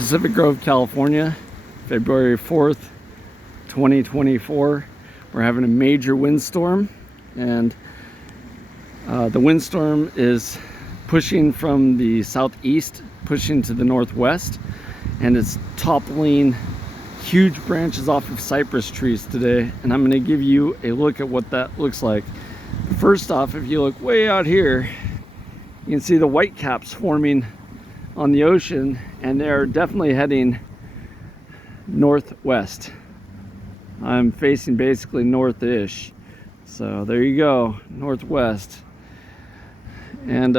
Pacific Grove, California, February 4th, 2024. We're having a major windstorm, and the windstorm is pushing from the southeast, pushing to the northwest, and it's toppling huge branches off of cypress trees today. And I'm going to give you a look at what that looks like. First off, if you look way out here, you can see the white caps forming on the ocean, and they're definitely heading northwest. I'm facing basically north-ish, so there you go, northwest. And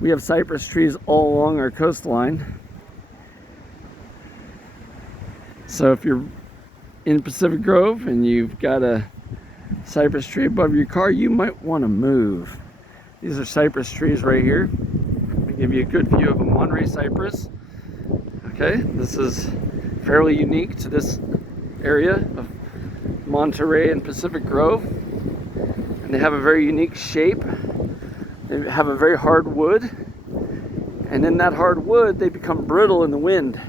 we have cypress trees all along our coastline. So if you're in Pacific Grove and you've got a cypress tree above your car, you might want to move. These are cypress trees right here. I'll give you a good view of a Monterey cypress. Okay, this is fairly unique to this area of Monterey and Pacific Grove. And they have a very unique shape. They have a very hard wood. And in that hard wood, they become brittle in the wind.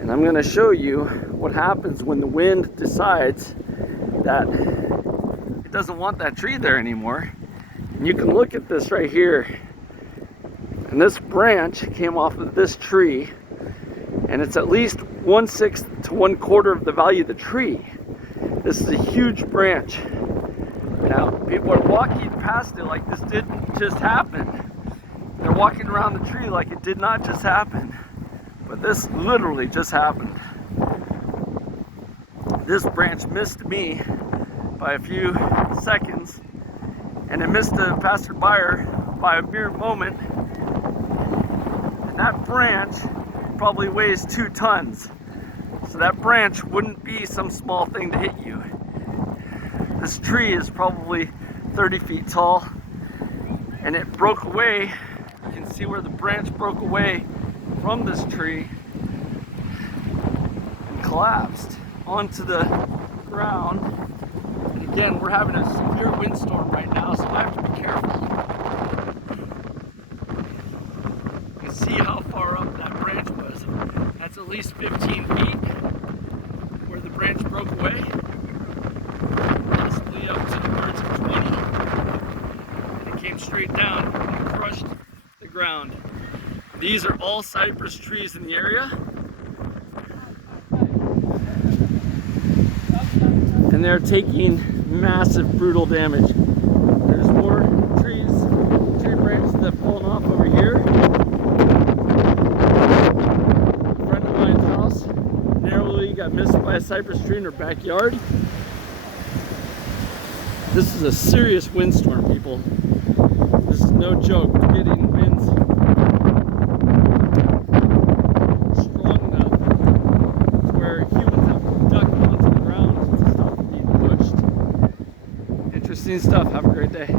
And I'm going to show you what happens when the wind decides that it doesn't want that tree there anymore. And you can look at this right here. And this branch came off of this tree, and it's at least 1/6 to 1/4 of the value of the tree. This is a huge branch. Now, people are walking past it like this didn't just happen. They're walking around the tree like it did not just happen. But this literally just happened. This branch missed me by a few seconds, and it missed a passerby by a mere moment. And that branch probably weighs 2 tons. So that branch wouldn't be some small thing to hit you. This tree is probably 30 feet tall, and it broke away. You can see where the branch broke away from this tree and collapsed onto the ground. And again, we're having a severe windstorm right now, so I have to be careful. You can see how far up that branch was. That's at least 15 feet where the branch broke away, possibly up to the birds of 20. And it came straight down and crushed the ground. These are all cypress trees in the area, and they're taking massive, brutal damage. There's more tree branches that have fallen off over here. A friend of mine's house narrowly got missed by a cypress tree in her backyard. This is a serious windstorm, people. This is no joke. We're getting winds strong enough to where humans have to duck onto the ground to stop being pushed. Interesting stuff. Have a great day.